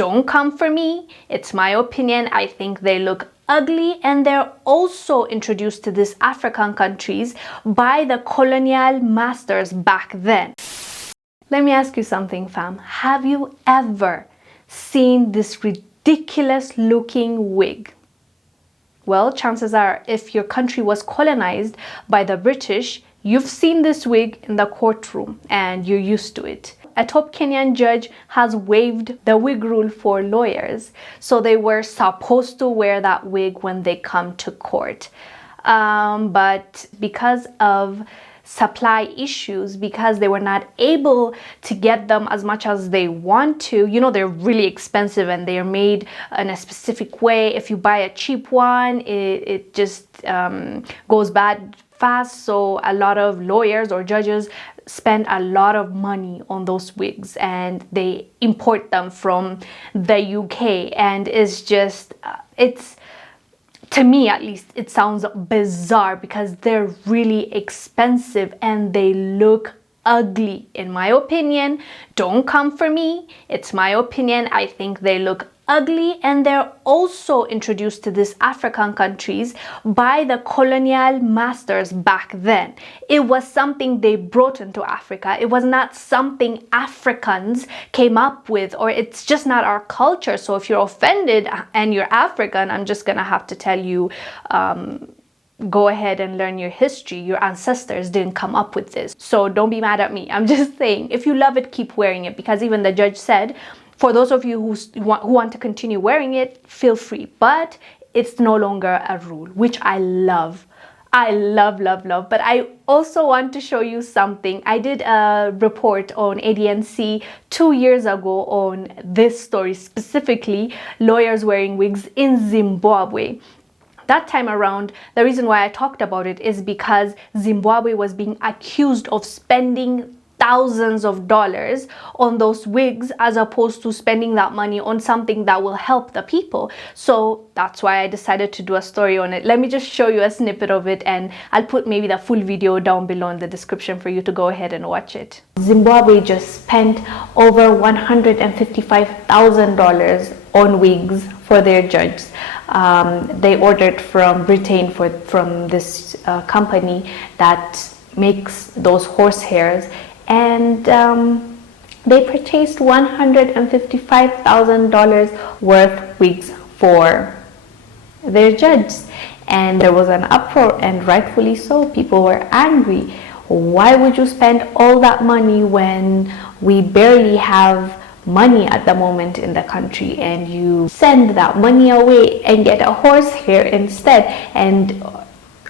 Don't come for me. It's my opinion. I think they look ugly, and they're also introduced to these African countries by the colonial masters back then. Let me ask you something, fam. Have you ever seen this ridiculous looking wig? Well, chances are, if your country was colonized by the British, you've seen this wig in the courtroom and you're used to it. A top Kenyan judge has waived the wig rule for lawyers, so they were supposed to wear that wig when they come to court. But because of supply issues, because they were not able to get them as much as they want to, they're really expensive and they are made in a specific way. If you buy a cheap one, it just goes bad fast. So a lot of lawyers or judges spend a lot of money on those wigs, and they import them from the UK, and it's just to me, at least, it sounds bizarre because they're really expensive and they look ugly, in my opinion. Don't come for me. It's my opinion. I think they look ugly, and they're also introduced to these African countries by the colonial masters back then. It was something they brought into Africa. It was not something Africans came up with, or it's just not our culture. So if you're offended and you're African, I'm just gonna have to tell you, go ahead and learn your history. Your ancestors didn't come up with this. So don't be mad at me. I'm just saying, if you love it, keep wearing it, because even the judge said, for those of you who want to continue wearing it, feel free. But it's no longer a rule, which I love. I love. But I also want to show you something. I did a report on ADNC 2 years ago on this story, specifically lawyers wearing wigs in Zimbabwe. That time around, the reason why I talked about it is because Zimbabwe was being accused of spending thousands of dollars on those wigs, as opposed to spending that money on something that will help the people. So that's why I decided to do a story on it. Let me just show you a snippet of it, and I'll put maybe the full video down below in the description for you to go ahead and watch it. Zimbabwe just spent over $155,000 on wigs for their judge. They ordered from Britain from this company that makes those horse hairs, and they purchased $155,000 worth wigs for their judge. And there was an uproar, and rightfully so. People were angry. Why would you spend all that money when we barely have money at the moment in the country, and you send that money away and get a horse hair instead? And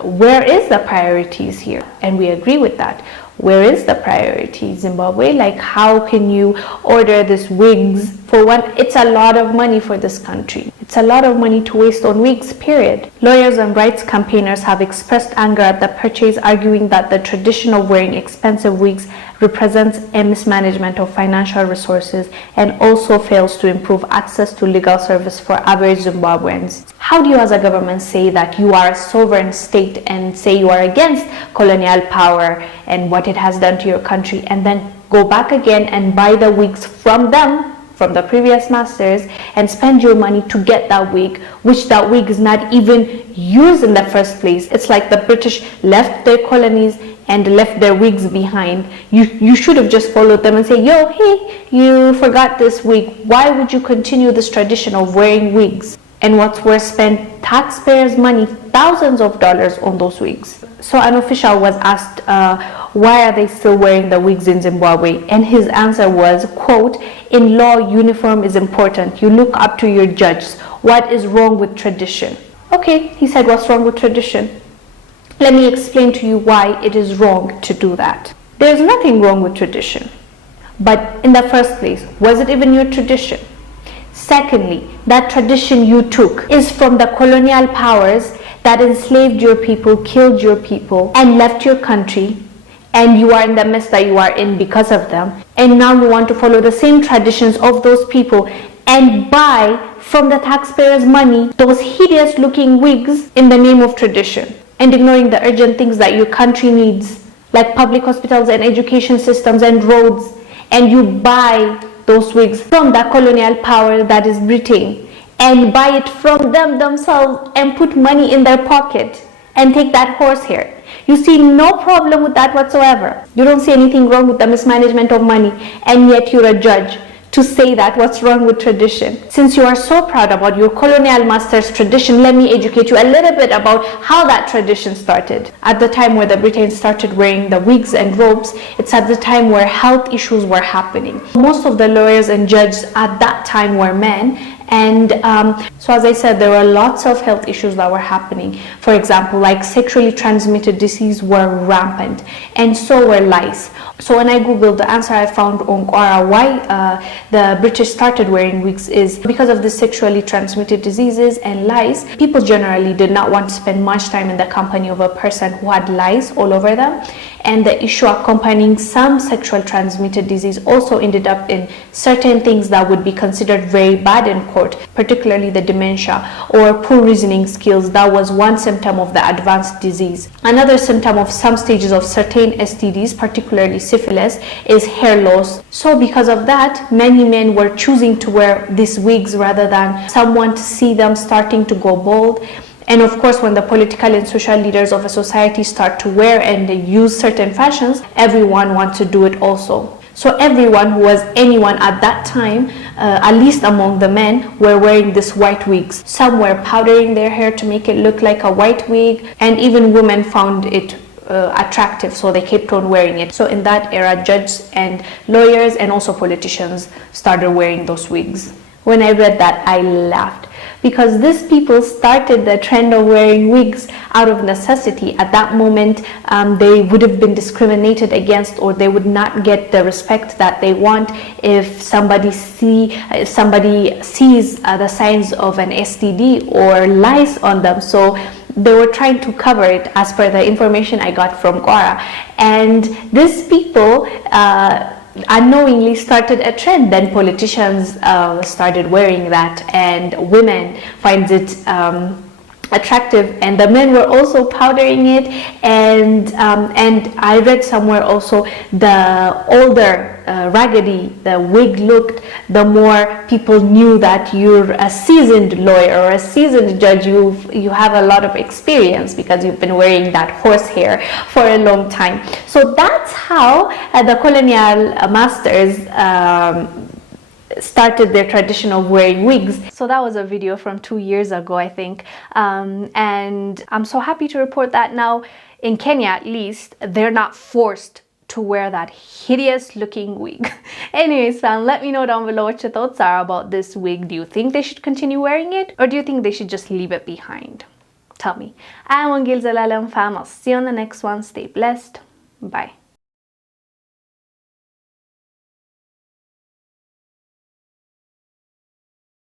where is the priorities here? And we agree with that. Where is the priority, Zimbabwe? Like, how can you order this wigs for one? It's a lot of money for this country. It's a lot of money to waste on wigs, period. Lawyers and rights campaigners have expressed anger at the purchase, arguing that the tradition of wearing expensive wigs represents a mismanagement of financial resources and also fails to improve access to legal service for average Zimbabweans. How do you as a government say that you are a sovereign state and say you are against colonial power and what it has done to your country, and then go back again and buy the wigs from them, from the previous masters, and spend your money to get that wig, which that wig is not even used in the first place? It's like the British left their colonies and left their wigs behind. You should have just followed them and say, yo, hey, you forgot this wig. Why would you continue this tradition of wearing wigs? And what's worse, spend taxpayers' money, thousands of dollars on those wigs. So an official was asked, why are they still wearing the wigs in Zimbabwe? And his answer was, quote, in law, uniform is important. You look up to your judges. What is wrong with tradition? Okay, he said, what's wrong with tradition? Let me explain to you why it is wrong to do that. There's nothing wrong with tradition. But in the first place, was it even your tradition? Secondly, that tradition you took is from the colonial powers that enslaved your people, killed your people, and left your country, and you are in the mess that you are in because of them. And now you want to follow the same traditions of those people and buy from the taxpayers' money those hideous looking wigs in the name of tradition, and ignoring the urgent things that your country needs, like public hospitals and education systems and roads, and you buy those wigs from the colonial power that is Britain and buy it from them themselves and put money in their pocket and take that horsehair. You see no problem with that whatsoever. You don't see anything wrong with the mismanagement of money, and yet you're a judge to say that what's wrong with tradition. Since you are so proud about your colonial master's tradition, let me educate you a little bit about how that tradition started. At the time where the Britons started wearing the wigs and robes, it's at the time where health issues were happening. Most of the lawyers and judges at that time were men, and so as I said, there were lots of health issues that were happening. For example, like sexually transmitted disease were rampant, and so were lice. So when I googled the answer I found on Quora why the British started wearing wigs is because of the sexually transmitted diseases and lice. People generally did not want to spend much time in the company of a person who had lice all over them, and the issue accompanying some sexual transmitted disease also ended up in certain things that would be considered very bad in court, particularly the dementia or poor reasoning skills. That was one symptom of the advanced disease. Another symptom of some stages of certain STDs, particularly syphilis, is hair loss. So because of that, many men were choosing to wear these wigs rather than someone to see them starting to go bald. And of course, when the political and social leaders of a society start to wear and they use certain fashions, everyone wants to do it also. So everyone who was anyone at that time, at least among the men, were wearing these white wigs. Some were powdering their hair to make it look like a white wig, and even women found it attractive, so they kept on wearing it. So in that era, judges and lawyers and also politicians started wearing those wigs. When I read that, I laughed, because these people started the trend of wearing wigs out of necessity. At that moment, they would have been discriminated against, or they would not get the respect that they want if somebody sees the signs of an STD or lice on them. So they were trying to cover it, as per the information I got from Quora. And these people unknowingly started a trend. Then politicians started wearing that, and women find it attractive, and the men were also powdering it. And I read somewhere also, the older raggedy the wig looked, the more people knew that you're a seasoned lawyer or a seasoned judge. You have a lot of experience because you've been wearing that horsehair for a long time. So that's how the colonial masters started their tradition of wearing wigs. So that was a video from 2 years ago, I think, and I'm so happy to report that now in Kenya, at least, they're not forced to wear that hideous looking wig. Anyways, let me know down below what your thoughts are about this wig. Do you think they should continue wearing it, or do you think they should just leave it behind? Tell me. I'm Wongel Zelalem fam. I'll see you on the next one. Stay blessed. Bye.